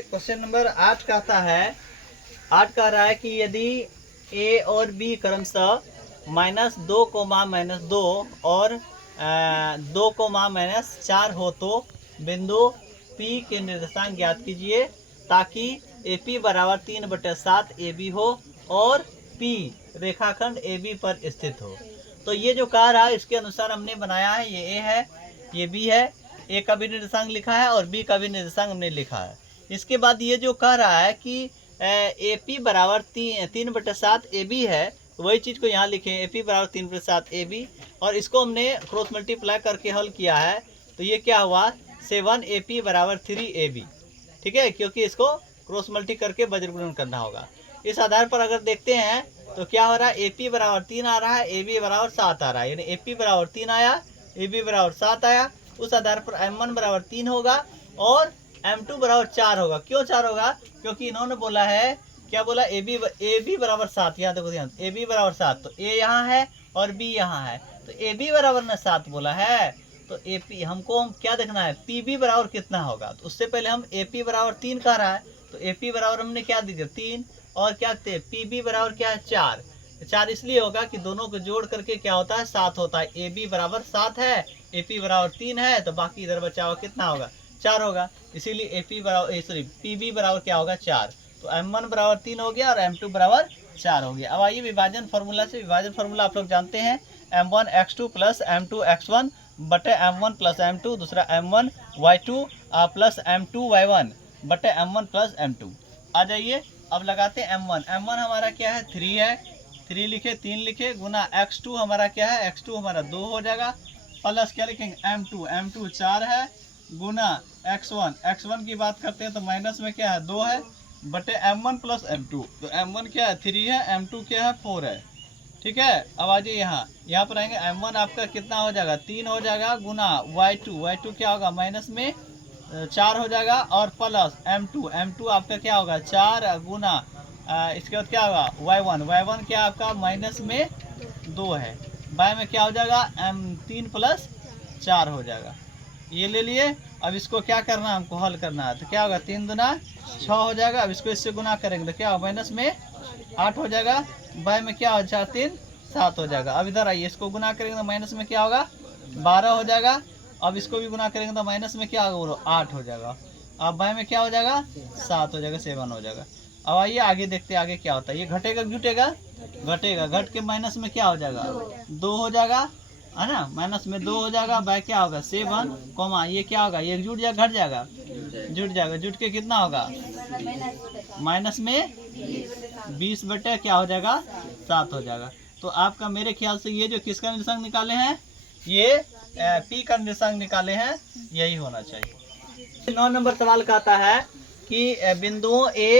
Question number 8 कहता है, 8 कह रहा है कि यदि ए और बी क्रमशः -2, और 2, -4 हो तो बिंदु P के निर्देशांक ज्ञात कीजिए ताकि AP बराबर 3/7 AB हो और P रेखाखंड AB पर स्थित हो। तो ये जो कह रहा है इसके अनुसार हमने बनाया है, ये A है, ये B है, A का भी निर्देशांक लिखा है और B का भी निर्देशांक हमने लिखा है। इसके बाद ये जो कह रहा है कि AP बराबर 3/7 AB है, तो वही चीज़ को यहाँ लिखें, AP बराबर 3/7 AB, और इसको हमने क्रॉस मल्टीप्लाई करके हल किया है। तो ये क्या हुआ, 7AP बराबर 3AB। ठीक है, क्योंकि इसको क्रॉस मल्टी करके वज्र गुणन करना होगा। इस आधार पर अगर देखते हैं तो क्या हो रहा है, AP बराबर 3 आ रहा है, AB बराबर 7 आ रहा है, यानी AP बराबर 3 आया, AB बराबर 7 आया। उस आधार पर M1 बराबर 3 होगा और M2 बराबर 4 होगा। क्यों 4 होगा, क्योंकि इन्होंने बोला है, क्या बोला, AB बराबर 7। यहाँ देखो ध्यान, AB बराबर 7, तो A यहाँ है और B यहाँ है, तो AB बराबर ने 7 बोला है। तो AP हमको क्या देखना है, PB बराबर कितना होगा। तो उससे पहले हम AP बराबर 3 कह रहा है, तो AP बराबर हमने क्या दी, 3, और क्या कहते हैं, PB बराबर क्या है, 4। 4 इसलिए होगा कि दोनों को जोड़ करके क्या होता है, 7 होता है। AB बराबर 7 है, AP बराबर 3 है, तो बाकी इधर बचा हुआ कितना होगा, 4 होगा। इसीलिए AP बराबर PB बराबर क्या होगा, 4। तो M1 बराबर 3 हो गया और M2 बराबर 4 हो गया। अब आइए विभाजन फार्मूला से, विभाजन फार्मूला आप लोग जानते हैं, M1 x2 plus M2 x1 बटे M1 प्लस M2, दूसरा M1 y2 plus M2 y1 बटे M1 प्लस M2। आ जाइए अब लगाते हैं M1। M1 हमारा क्या है, 3 है, 3 लिखे, 3 लिखे, गुना x2 हमारा क्या है, x2 हमारा 2 हो जाएगा, प्लस क्या लिखेंगे, M2 4 है, गुना x1 की बात करते हैं तो माइनस में क्या है, 2 है, बटे M1 प्लस M2। तो M1 क्या है, 3 है, M2 क्या है, 4 है। ठीक है, अब आ जाइए यहाँ पर आएंगे, M1 आपका कितना हो जाएगा, 3 हो जाएगा, गुना y2 क्या होगा, माइनस में 4 हो जाएगा, और प्लस M2 आपका क्या होगा, 4 गुना इसके बाद क्या होगा, y1 क्या आपका माइनस में 2 है, बाय में क्या हो जाएगा, M3 प्लस 4 हो जाएगा। ये ले लिए। अब इसको क्या करना है, हमको हल करना है, तो क्या होगा, 3 दूना 6 हो जाएगा। अब इसको इससे गुना करेंगे तो क्या होगा, माइनस में 8 हो जाएगा, बाय में क्या हो जाएगा, 4 3 7 हो जाएगा। अब इधर आइए, इसको गुना करेंगे तो माइनस में क्या होगा, 12 हो जाएगा। अब इसको भी गुना करेंगे तो माइनस में क्या होगा, बोलो 8 हो जाएगा। अब बाय में क्या हो जाएगा, 7 हो जाएगा, 7 हो जाएगा। अब आइए आगे देखते हैं आगे क्या होता है। ये घटेगा जुटेगा, घटेगा, घट के माइनस में क्या हो जाएगा, 2 हो जाएगा, है ना, माइनस में 2 हो जाएगा, बाय क्या होगा 7, कॉमा ये क्या होगा, ये जुट जाएगा, घट जाएगा, जुट जाएगा, जुट के कितना होगा, माइनस में 20 बटे क्या हो जाएगा, 7 हो जाएगा। तो आपका मेरे ख्याल से ये जो किसका निर्देशांक निकाले हैं, ये P का निर्देशांक निकाले हैं, यही होना चाहिए। 9 नंबर सवाल कहता है कि बिंदुओं A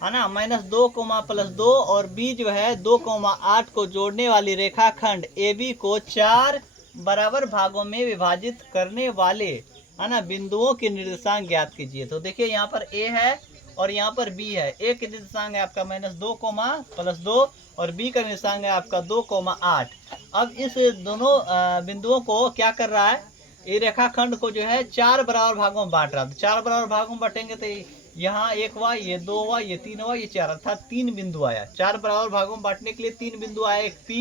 है ना -2, +2 और B जो है 2, 8 को जोड़ने वाली रेखाखंड AB को 4 बराबर भागों में विभाजित करने वाले है ना बिंदुओं के निर्देशांक ज्ञात कीजिए। तो देखिए यहाँ पर A है और यहाँ पर B है। A के निर्देशांक है आपका -2, +2 और B का निर्देशांक है आपका 2, 8। अब इस दोनों बिंदुओं को क्या कर रहा है, ये रेखाखंड को जो है 4 बराबर भागों में बांट रहा है। 4 बराबर भागों में बांटेंगे तो यहाँ 1 हुआ, ये 2 हुआ, ये 3 हुआ, ये 4, अर्थात 3 बिंदु आया। 4 बराबर भागों में बांटने के लिए 3 बिंदु आया, एक P,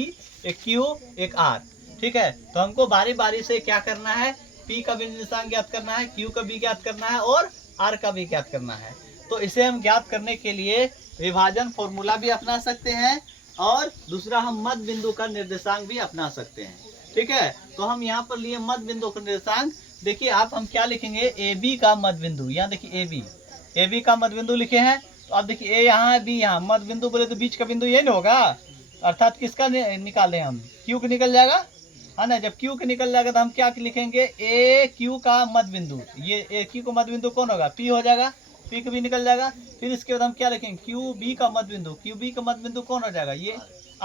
एक Q, एक R। ठीक है, तो हमको बारी बारी से क्या करना है, P का भी निर्देशांक ज्ञात करना है, Q का भी ज्ञात करना है और R का भी ज्ञात करना है। तो इसे हम ज्ञात करने के लिए विभाजन फॉर्मूला भी अपना सकते हैं और दूसरा हम मध्य बिंदु का निर्देशांक भी अपना सकते हैं। ठीक है, तो हम यहाँ पर लिए मध्य बिंदु का निर्देशांक। देखिए आप हम क्या लिखेंगे, AB का मध्य बिंदु, यहाँ देखिए AB का मध्य बिंदु लिखे हैं। तो अब देखिए A यहाँ है, B यहाँ, मध्य बिंदु बोले तो बीच का बिंदु ये नहीं होगा, अर्थात किसका निकाले हम, Q का निकल जाएगा, है ना। जब Q का निकल जाएगा तो हम क्या लिखेंगे, AQ का मध्य बिंदु, ये AQ का मध्य बिंदु कौन होगा, P हो जाएगा, P का भी निकल जाएगा। फिर इसके बाद हम क्या लिखेंगे, QB का मध्य बिंदु, QB का मध्य बिंदु कौन हो जाएगा, ये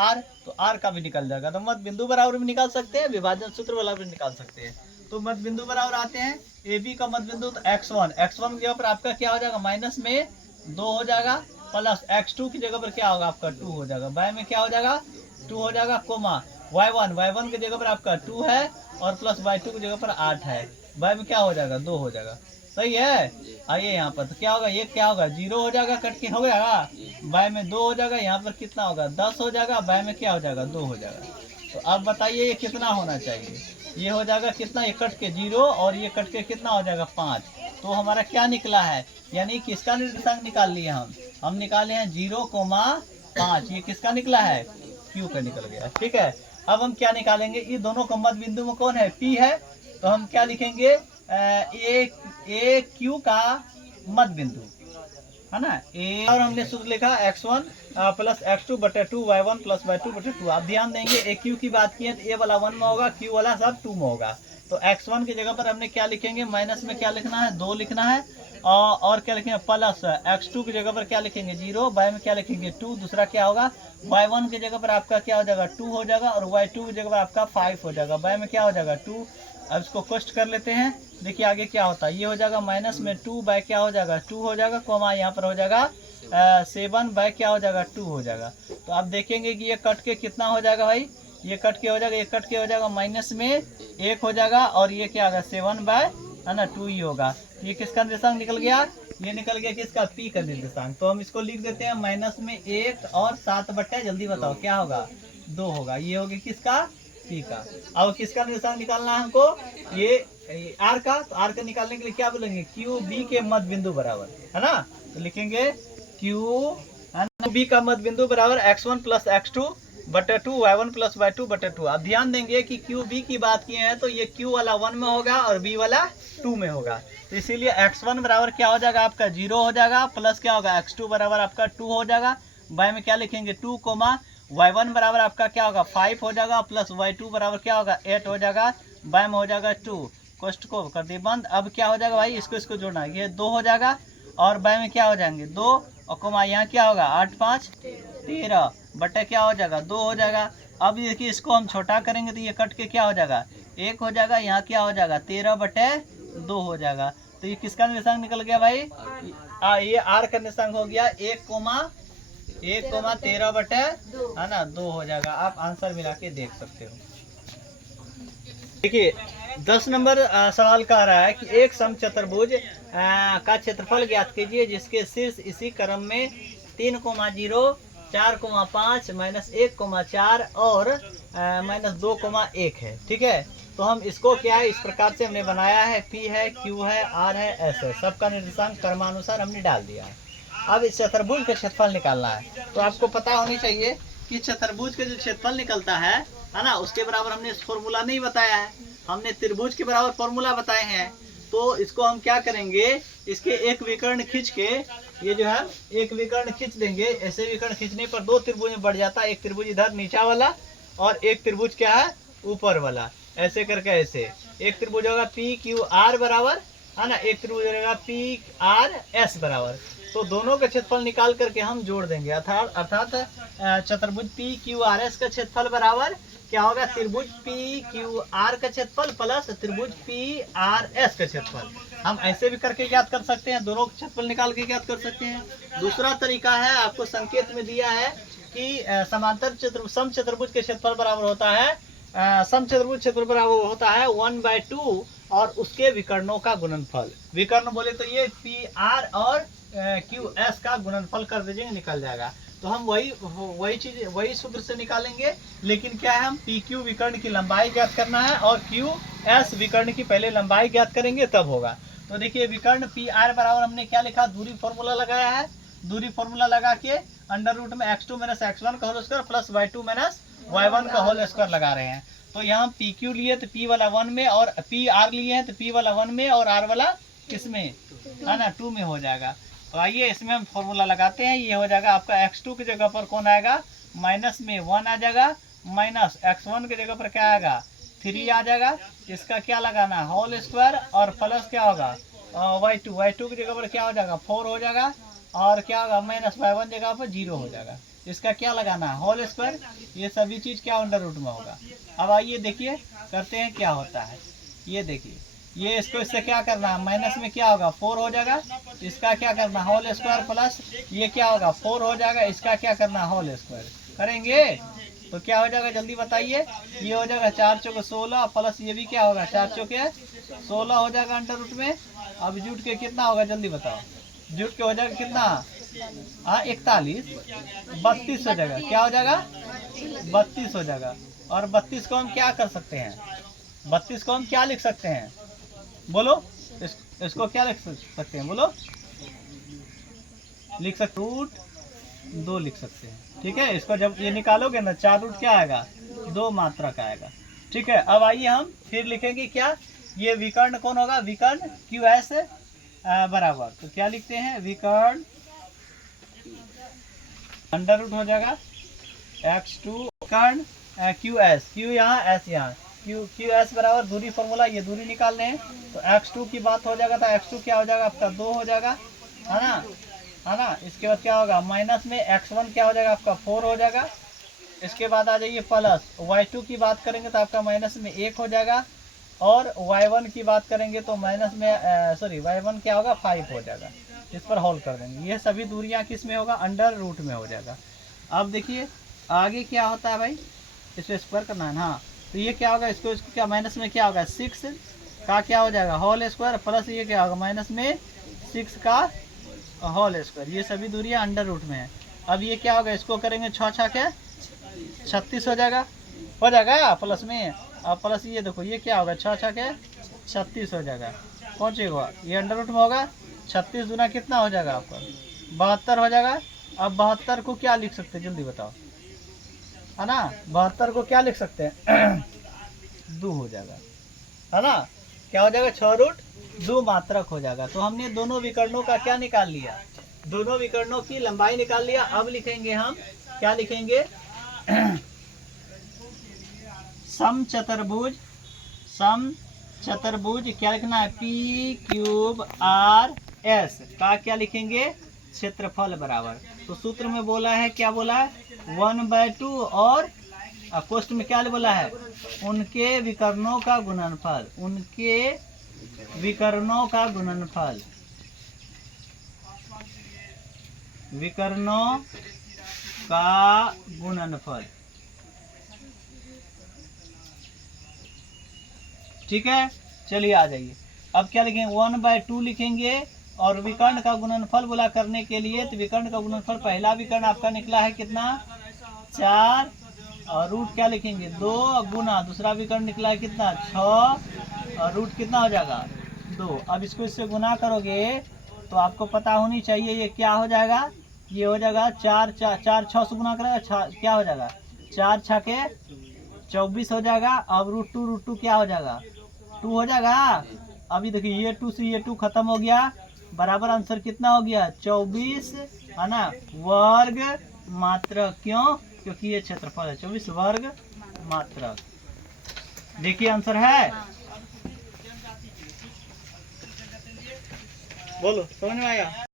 R, तो R का भी निकल जाएगा। तो मध्य बिंदु बराबर भी निकाल सकते हैं, विभाजन सूत्र वाला भी निकाल सकते हैं। तो मध्य बिंदु बराबर आते हैं, AB का मध्य बिंदु तो x1 की जगह पर आपका क्या हो जाएगा, माइनस में 2 हो जाएगा, प्लस x2 की जगह पर क्या होगा आपका 2 हो जाएगा, बाय में क्या हो जाएगा 2 हो जाएगा, कोमा y1 की जगह पर आपका 2 है और प्लस y2 की जगह पर 8 है, बाय में क्या हो जाएगा 2 हो जाएगा। सही है। आइए यहाँ पर तो क्या होगा, ये क्या होगा 0 हो जाएगा, कट के हो गया, बाय में 2 हो जाएगा, यहाँ पर कितना होगा 10 हो जाएगा, बाय में क्या हो जाएगा 2 हो जाएगा। तो अब बताइए ये कितना होना चाहिए, ये हो जाएगा कितना, ये कट के 0 और ये कट के कितना हो जाएगा 5। तो हमारा क्या निकला है, यानी किसका निर्देशांक निकाल लिए हम निकाले हैं 0,5। ये किसका निकला है, क्यू का निकल गया। ठीक है, अब हम क्या निकालेंगे, ये दोनों का मध्य बिंदु में कौन है, पी है। तो हम क्या लिखेंगे, ए क्यू का मध्य बिंदु है ना, ए, और हमने सूत्र लिखा x1 प्लस x2 बटे 2 y1 प्लस y2 बटे 2। आप ध्यान देंगे ए क्यू की बात की है तो ए वाला 1 में होगा, क्यू वाला सब 2 में होगा। तो x1 की जगह पर हमने क्या लिखेंगे, माइनस में क्या लिखना है 2 लिखना है, और क्या लिखेंगे प्लस x2 की जगह पर क्या लिखेंगे 0, y में क्या लिखेंगे 2। दूसरा क्या होगा, y1 की जगह पर आपका क्या हो जाएगा 2 हो जाएगा, और y2 की जगह पर आपका 5 हो जाएगा, y में क्या हो जाएगा 2। अब इसको कष्ट कर लेते हैं, देखिए आगे क्या होता है, ये हो जाएगा माइनस में 2 बाय क्या हो जाएगा 2 हो जाएगा, कोमा यहाँ पर हो जाएगा 7 बाय क्या हो जाएगा 2 हो जाएगा। तो आप देखेंगे कि ये कट के कितना हो जाएगा भाई, ये कट के हो जाएगा, ये कट के हो जाएगा माइनस में 1 हो जाएगा, और ये क्या होगा 7 बाय है ना 2 ही होगा। ये किसका निर्देशांक निकल गया, ये निकल गया किसका, पी का निर्देशांक। तो हम इसको लिख देते हैं माइनस में 1 और 7 बट्टे, जल्दी बताओ क्या होगा 2 होगा। ये होगा किसका, पी का। अब किसका निर्देशांक निकालना है हमको, ये आर का। तो आर का निकालने के लिए क्या बोलेंगे, क्यू बी के मध्य बिंदु बराबर है ना। तो लिखेंगे क्यू बी का मध्य बिंदु बराबर x1 प्लस x2 बटे 2 y1 प्लस y2 बटे 2। आप ध्यान देंगे कि क्यू बी की बात किए हैं तो ये क्यू वाला 1 में होगा और बी वाला 2 में होगा। तो इसीलिए x1 बराबर क्या हो जाएगा आपका 0 हो जाएगा, प्लस क्या होगा x2 बराबर आपका 2 हो जाएगा, बाय में क्या लिखेंगे 2 कोमा y1 बराबर आपका क्या होगा 5 हो जाएगा, प्लस y2 बराबर क्या होगा 8 हो जाएगा, बाय में हो जाएगा 2। कोष्ट को कर दिए बंद। अब क्या हो जाएगा भाई, इसको जोड़ना, ये 2 हो जाएगा, और बाय में क्या हो जाएंगे 2, और कोमा यहाँ क्या होगा 8 5 13 बटे क्या हो जाएगा 2 हो जाएगा। अब देखिए इसको हम छोटा करेंगे तो ये कट के क्या हो जाएगा 1 हो जाएगा, यहाँ क्या हो जाएगा 13 बटे 2 हो जाएगा। तो ये किसका निर्देशांक निकल गया भाई, ये आर का निर्देशांक हो गया 1,13 बटे है ना 2 हो जाएगा। आप आंसर मिला के देख सकते हो। देखिए 10 नंबर सवाल कह रहा है कि एक समचतुर्भुज का क्षेत्रफल ज्ञात कीजिए जिसके शीर्ष इसी क्रम में 3,0 4,5 -1,4 और -2,1 है। ठीक है, तो हम इसको क्या है इस प्रकार से हमने बनाया है, P है, Q है, R है, S है, सबका निर्देशांक क्रमानुसार हमने डाल दिया है। अब इस चतुर्भुज का क्षेत्रफल निकालना है। तो आपको पता होनी चाहिए कि चतुर्भुज का जो क्षेत्रफल निकलता है ना, उसके बराबर हमने फॉर्मूला नहीं बताया है, हमने त्रिभुज के बराबर फॉर्मूला बताए हैं। तो इसको हम क्या करेंगे, इसके एक विकर्ण खींच के, ये जो है एक विकर्ण खींच देंगे, ऐसे विकर्ण खींचने पर 2 त्रिभुज में बढ़ जाता है, एक त्रिभुज इधर नीचा वाला और एक त्रिभुज क्या है ऊपर वाला, ऐसे करके ऐसे एक त्रिभुज होगा PQR बराबर है ना, एक त्रिभुज होगा PRS बराबर। तो दोनों का क्षेत्रफल निकाल करके हम जोड़ देंगे, अर्थात चतुर्भुज PQRS का क्षेत्रफल बराबर क्या होगा, त्रिभुज PQR का क्षेत्रफल प्लस त्रिभुज PRS का क्षेत्रफल। हम ऐसे भी करके ज्ञात कर सकते हैं, दोनों का क्षेत्रफल निकाल के ज्ञात कर सकते हैं। दूसरा तरीका है, आपको संकेत में दिया है कि समांतर समचतुर्भुज के क्षेत्रफल बराबर होता है, समचतुर्भुज क्षेत्रफल बराबर होता है 1/2 और उसके विकर्णों का गुणनफल। विकर्ण बोले तो ये PR और QS का गुणनफल कर दीजिए, निकल जाएगा। तो हम वही सूत्र से निकालेंगे, लेकिन क्या है हम PQ विकर्ण की लंबाई ज्ञात करना है और QS विकर्ण की पहले लंबाई ज्ञात करेंगे तब होगा। तो देखिए विकर्ण PR बराबर हमने क्या लिखा, दूरी फॉर्मूला लगाया है, दूरी फॉर्मूला लगा के अंडर रूट में x2 - x1 का whole square plus y2 - y1 का होल स्क्वायर लगा रहे हैं। तो यहाँ हम PQ लिए तो P वाला 1 में, और PR लिए हैं तो P वाला 1 में और R वाला किसमें है ना 2 में हो जाएगा। तो आइए इसमें हम फॉर्मूला लगाते हैं, ये हो जाएगा आपका x2 की जगह पर कौन आएगा माइनस में 1 आ जाएगा, माइनस x1 की जगह पर क्या आएगा 3 आ जाएगा, इसका क्या लगाना होल स्क्वायर, और प्लस क्या होगा y2 की जगह पर क्या हो जाएगा 4 हो जाएगा, और क्या होगा माइनस y1 जगह पर 0 हो जाएगा, इसका क्या लगाना है होल स्क्वायर। ये सभी चीज क्या अंडर रूट में होगा। अब आइए देखिए करते हैं क्या होता है, ये देखिए ये इसको इससे क्या करना है, माइनस में क्या होगा 4 हो जाएगा, इसका क्या करना होल स्क्वायर, प्लस ये क्या होगा 4 हो जाएगा, इसका क्या करना होल स्क्वायर करेंगे तो क्या हो जाएगा जल्दी बताइए। ये हो जाएगा 4 चौके 16 प्लस ये भी क्या होगा 4 चौके 16 हो जाएगा अंडर रूट में, अब जुट के कितना होगा जल्दी बताओ। जुट के हो जाएगा कितना, 41, 32 हो जाएगा। क्या हो जाएगा, 32 हो जाएगा। और 32 को हम क्या कर सकते हैं, 32 को हम क्या लिख सकते हैं बोलो, इसको क्या लिख सकते हैं बोलो, लिख सकते √2 लिख सकते हैं। ठीक है, इसको जब ये निकालोगे ना 4 रूट क्या आएगा, 2 मात्रक आएगा। ठीक है, अब आइए हम फिर लिखेंगे क्या, ये विकर्ण कौन होगा, विकर्ण QS बराबर, तो क्या लिखते हैं, विकर्ण √ हो जाएगा x2 विकर्ण QS, Q यहाँ S यहाँ, QS बराबर दूरी फॉर्मूला, ये दूरी निकालने हैं तो x2 की बात हो जाएगा, तो x2 क्या हो जाएगा आपका 2 हो जाएगा, है ना। इसके बाद क्या होगा, माइनस में x1 क्या हो जाएगा आपका 4 हो जाएगा। इसके बाद आ जाइए प्लस y2 की बात करेंगे तो आपका माइनस में 1 हो जाएगा, और y1 की बात करेंगे तो माइनस में y1 क्या होगा 5 हो जाएगा। इस पर होल कर देंगे, ये सभी दूरियां किस में होगा, √ में हो जाएगा। अब देखिए आगे क्या होता है भाई, इसको स्क्वायर करना है। हाँ, तो ये क्या होगा, इसको क्या माइनस में क्या होगा 6 का क्या हो जाएगा होल स्क्वायर, प्लस ये क्या होगा माइनस में 6 का होल स्क्वायर, ये सभी दूरियां √ में है। अब ये क्या होगा, इसको करेंगे 6 के 36 हो जाएगा प्लस में। अब प्लस ये देखो ये क्या होगा 6 के 36 हो जाएगा, कौन सी होगा ये √ में होगा। 36 दूना कितना हो जाएगा आपका 72 हो जाएगा। अब 72 को क्या लिख सकते हैं जल्दी बताओ, है ना, 72 को क्या लिख सकते हैं 2 हो जाएगा, है ना, क्या हो जाएगा 6√2 मात्रक हो जाएगा। तो हमने दोनों विकर्णों का क्या निकाल लिया, दोनों विकर्णों की लंबाई निकाल लिया। अब लिखेंगे हम क्या लिखेंगे समचतुर्भुज क्या लिखना है, P3RS का क्या लिखेंगे, क्षेत्रफल बराबर। तो सूत्र में बोला है, क्या बोला है 1/2, और कोष्ठ में क्या बोला है, उनके विकर्णों का गुणनफल, उनके विकर्णों का गुणनफल, विकर्णों का गुणनफल। ठीक है, चलिए आ जाइए। अब क्या लिखेंगे 1/2 लिखेंगे, और विकर्ण का गुणनफल बोला करने के लिए, तो विकर्ण का गुणनफल पहला विकर्ण आपका निकला है कितना 4, और रूट क्या लिखेंगे 2 गुना दूसरा विकर्ण निकला है कितना 6, और रूट कितना हो जाएगा 2। अब इसको इससे गुना करोगे तो आपको पता होनी चाहिए ये क्या हो जाएगा, ये हो जाएगा 4 6 से गुना करेगा क्या हो जाएगा 4 6 के 24 हो जाएगा। अब √2 क्या हो जाएगा 2 हो जाएगा। अभी देखिए ये 2 से ये 2 खत्म हो गया, बराबर आंसर कितना हो गया 24, है ना, वर्ग मात्रक। क्यों, क्योंकि ये क्षेत्रफल है 24 वर्ग मात्रक। देखिए आंसर है, बोलो समझ में आया।